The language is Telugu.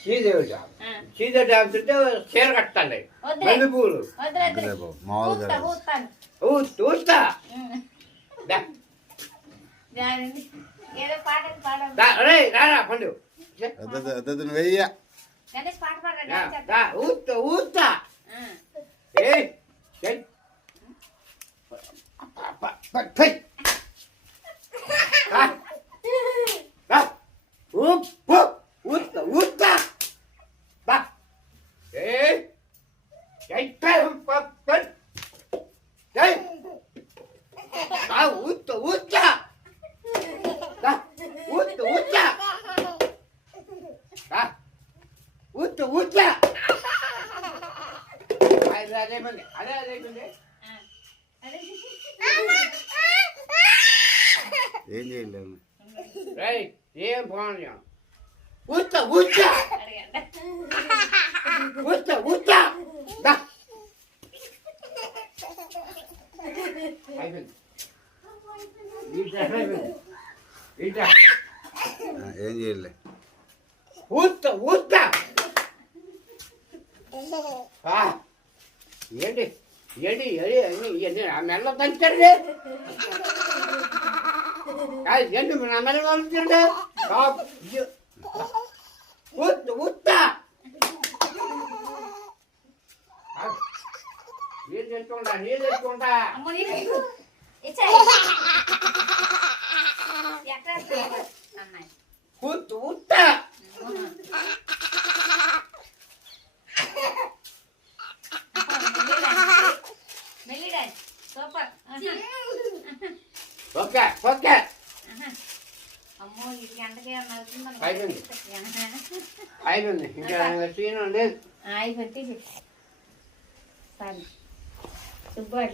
శ్రీదేవి డ్యామ్. శ్రీదేవి డ్యామ్ తింటే చీర కట్టాలి, మల్లె పూలు ఊస్తా. రారా పండు వెయ్య ఊస్తా ఊస్తా. ఏం చేయలేము. ఏం పోనీ ఊస్తా ఊస్తా ఊస్తా ఊస్తా. ఏం చేయలే. ఊస్తా ఊస్తా. ఏంటి ఏంటి ఏంటి ఆ మెల్ల తంచండి. ఏంటి నా మెల్ల తంచండి. ఊస్తా. నీళ్ళు తెచ్చుకుంటా నీళ్ళు తెచ్చుకుంటా. ఊస్తా. ఓకే ఓకే అయిపోయింది. ఇంకా సీన్ లేదు. అయిపోయి